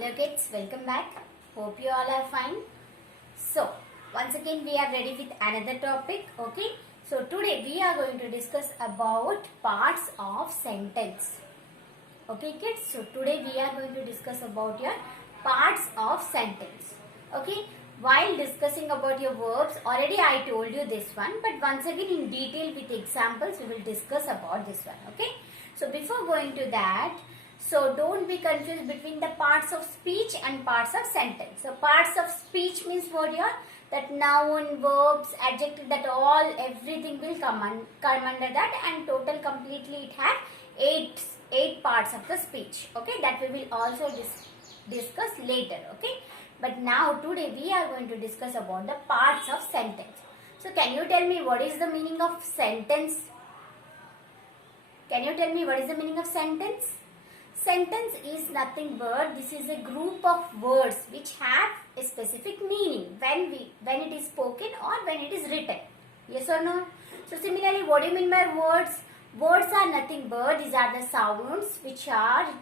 Hello kids, welcome back. Hope you all are fine. So, once again we are ready with another topic, okay? So, today we are going to discuss about parts of sentence. Okay kids, so today we are going to discuss about your parts of sentence. Okay, while discussing about your verbs, already I told you this one, but once again in detail with examples we will discuss about this one, okay? So, before going to that, so don't be confused between the parts of speech and parts of sentence. So parts of speech means what here? That noun, verbs, adjective, that all everything will come under that, and total completely it has eight parts of the speech. Okay, that we will also discuss later. Okay, but now today we are going to discuss about the parts of sentence. So can you tell me what is the meaning of sentence? Can you tell me what is the meaning of sentence? Sentence is nothing but this is a group of words which have a specific meaning when it is spoken or when it is written. Yes or no? So similarly, what do you mean by words? Words are nothing but these are the sounds which are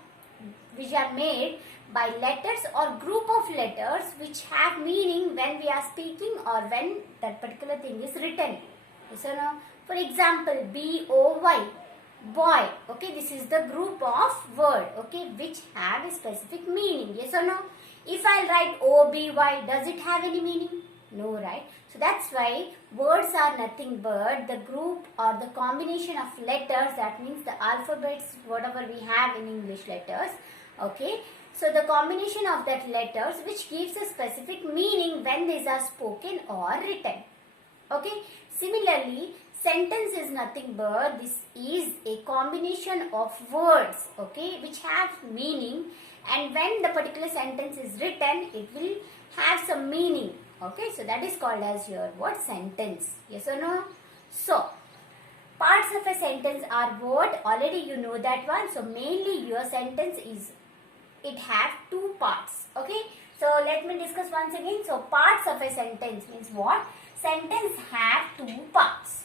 made by letters or group of letters which have meaning when we are speaking or when that particular thing is written. Yes or no? For example, B-O-Y. Boy, okay, this is the group of word, okay, which have a specific meaning. Yes or no? If I write O-B-Y, does it have any meaning? No, right? So that's why words are nothing but the group or the combination of letters, that means the alphabets, whatever we have in English letters, okay. So the combination of that letters which gives a specific meaning when these are spoken or written, okay. Similarly, sentence is nothing but this is a combination of words, okay, which have meaning, and when the particular sentence is written, it will have some meaning, okay. So that is called as your what? Sentence. Yes or no? So parts of a sentence are what? Already you know that one. So mainly your sentence is, it have two parts, okay. So let me discuss once again. So parts of a sentence means what? Sentence have two parts.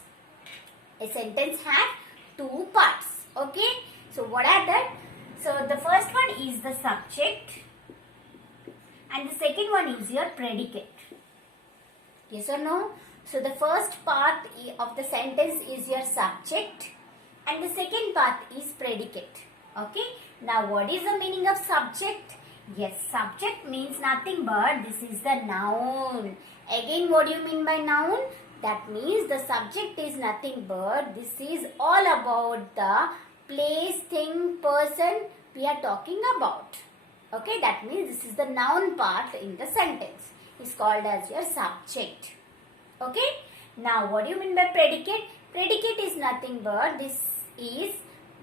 A sentence has two parts, okay. So what are that? So the first one is the subject and the second one is your predicate. Yes or no? So the first part of the sentence is your subject and the second part is predicate, okay. Now what is the meaning of subject? Yes, subject means nothing but this is the noun. Again, what do you mean by noun? That means the subject is nothing but this is all about the place, thing, person we are talking about. Okay, that means this is the noun part in the sentence. It's called as your subject. Okay, now what do you mean by predicate? Predicate is nothing but this is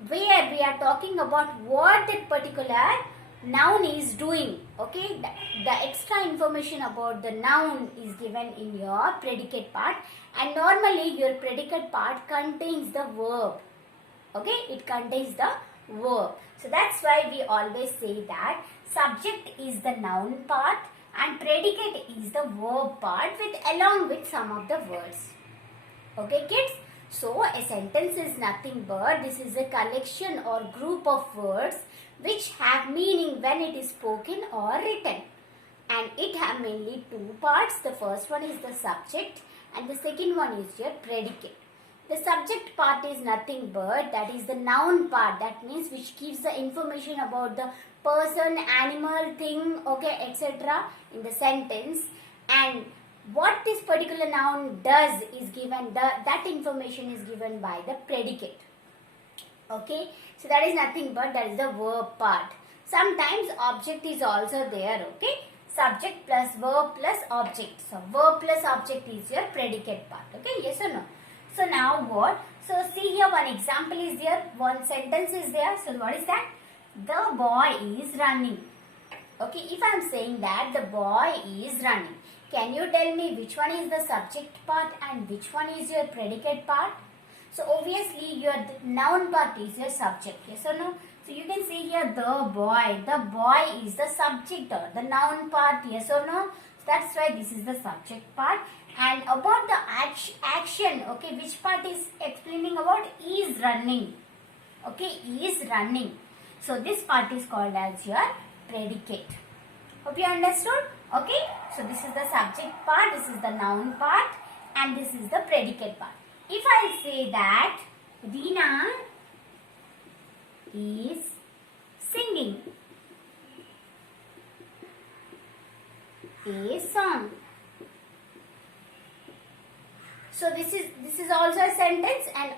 where we are talking about what that particular noun is doing, okay. The extra information about the noun is given in your predicate part, and normally your predicate part contains the verb, okay, it contains the verb. So that's why we always say that subject is the noun part and predicate is the verb part along with some of the words, okay kids. So a sentence is nothing but this is a collection or group of words which have meaning when it is spoken or written, and it have mainly two parts. The first one is the subject and the second one is your predicate. The subject part is nothing but that is the noun part, that means which gives the information about the person, animal, thing, okay, etc. in the sentence, and what this particular noun does is given, that information is given by the predicate, okay. So that is nothing but that is the verb part. Sometimes object is also there, okay. Subject plus verb plus object. So verb plus object is your predicate part, okay. Yes or no? So now what? So see here, one example is there, one sentence is there. So what is that? The boy is running. Okay, if I am saying that the boy is running, can you tell me which one is the subject part and which one is your predicate part? So obviously your noun part is your subject, yes or no? So you can see here the boy is the subject or the noun part, yes or no? So that's why this is the subject part. And about the action, okay, which part is explaining about? Is running, okay, is running. So this part is called as your predicate. Hope you understood. Okay. So this is the subject part, this is the noun part, and this is the predicate part. If I say that Reena is singing a song. So this is also a sentence, and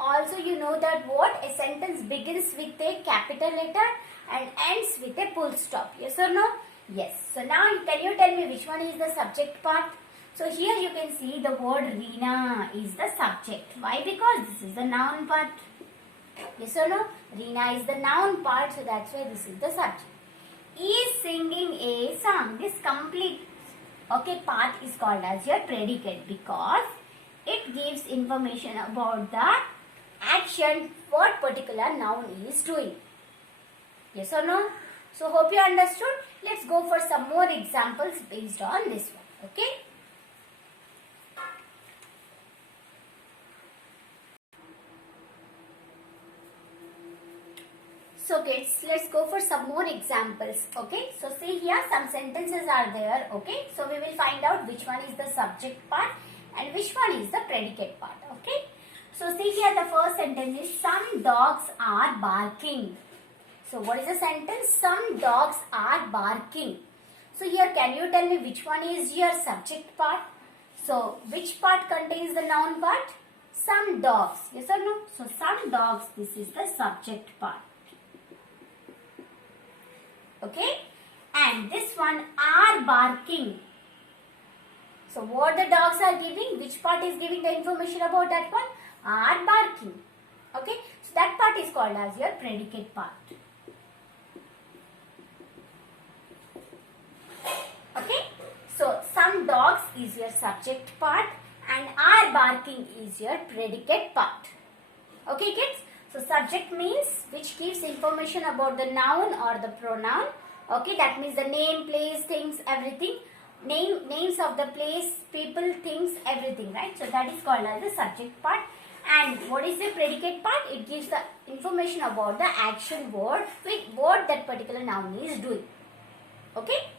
also you know that what a sentence begins with a capital letter and ends with a full stop. Yes or no? Yes. So now can you tell me which one is the subject part? So here you can see the word Reena is the subject. Why? Because this is the noun part. Yes or no? Reena is the noun part, so that's why this is the subject. Is singing a song. This complete part is called as your predicate because it gives information about the action what particular noun is doing. Yes or no? So hope you understood. Let's go for some more examples based on this one. Okay. So kids, let's go for some more examples. Okay. So see here some sentences are there. Okay. So we will find out which one is the subject part and which one is the predicate part. Okay. So see here the first sentence is some dogs are barking. So what is the sentence? Some dogs are barking. So here can you tell me which one is your subject part? So which part contains the noun part? Some dogs. Yes or no? So some dogs, this is the subject part. Okay. And this one are barking. So what the dogs are giving? Which part is giving the information about that one? Are barking. Okay. So that part is called as your predicate part. Okay. So some dogs is your subject part and are barking is your predicate part. Okay kids. So subject means which gives information about the noun or the pronoun. Okay, that means the name, place, things, everything. Names of the place, people, things, everything, right? So that is called as the subject part. And what is the predicate part? It gives the information about the action word with what that particular noun is doing. Okay.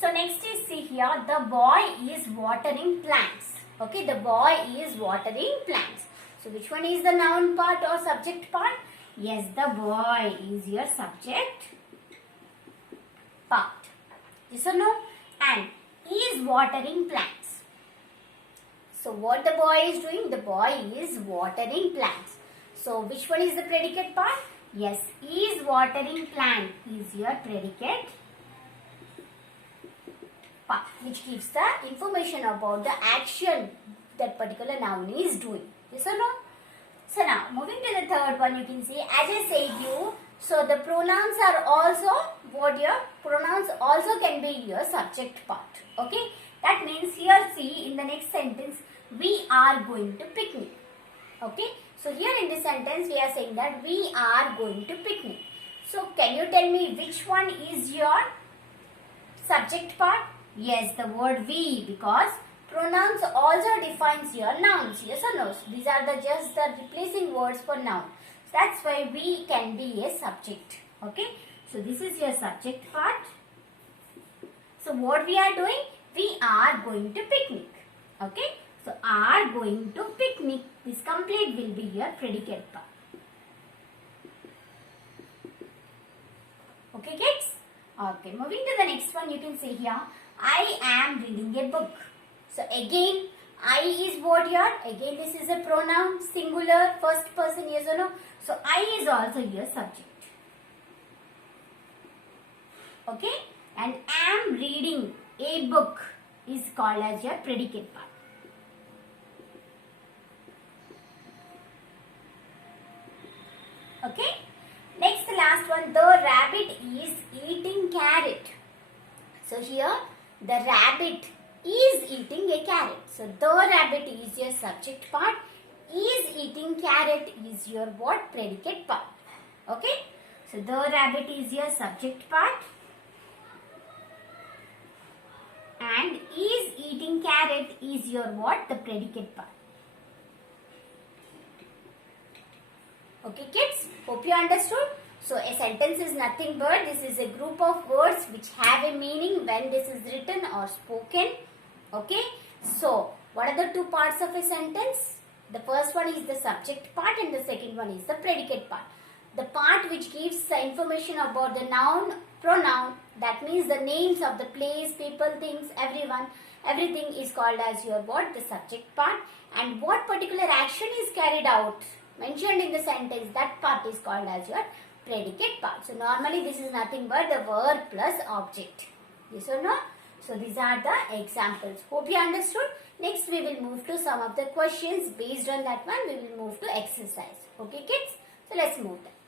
So next is see here the boy is watering plants. Okay, the boy is watering plants. So which one is the noun part or subject part? Yes, the boy is your subject part. Yes or no? And is watering plants. So what the boy is doing? The boy is watering plants. So which one is the predicate part? Yes, is watering plant is your predicate part, which gives the information about the action that particular noun is doing. Yes or no? So now moving to the third one, you can see as I said you, so the pronouns are also what your pronouns also can be your subject part. Okay, that means here see in the next sentence we are going to picnic. Okay, so here in this sentence we are saying that we are going to picnic. So can you tell me which one is your subject part? Yes, the word we, because pronouns also defines your nouns. Yes or no? These are just the replacing words for noun. So that's why we can be a subject. Okay. So this is your subject part. So what we are doing? We are going to picnic. Okay. So are going to picnic. This complete will be your predicate part. Okay kids? Okay. Moving to the next one, you can see here. I am reading a book. So again, I is what here? Again, this is a pronoun, singular, first person, yes or no? So I is also your subject. Okay? And am reading a book is called as your predicate part. Okay? Next, the last one, the rabbit is eating carrot. So here, the rabbit is eating a carrot. So the rabbit is your subject part. Is eating carrot is your what? Predicate part. Okay? So the rabbit is your subject part. And is eating carrot is your what? The predicate part. Okay kids? Hope you understood. So a sentence is nothing but this is a group of words which have a meaning when this is written or spoken. Okay. So what are the two parts of a sentence? The first one is the subject part and the second one is the predicate part. The part which gives the information about the noun, pronoun, that means the names of the place, people, things, everyone, everything is called as your what? The subject part. And what particular action is carried out mentioned in the sentence, that part is called as your predicate part. So normally this is nothing but the verb plus object. Yes or no? So these are the examples. Hope you understood. Next we will move to some of the questions. Based on that one we will move to exercise. Okay kids? So let's move that.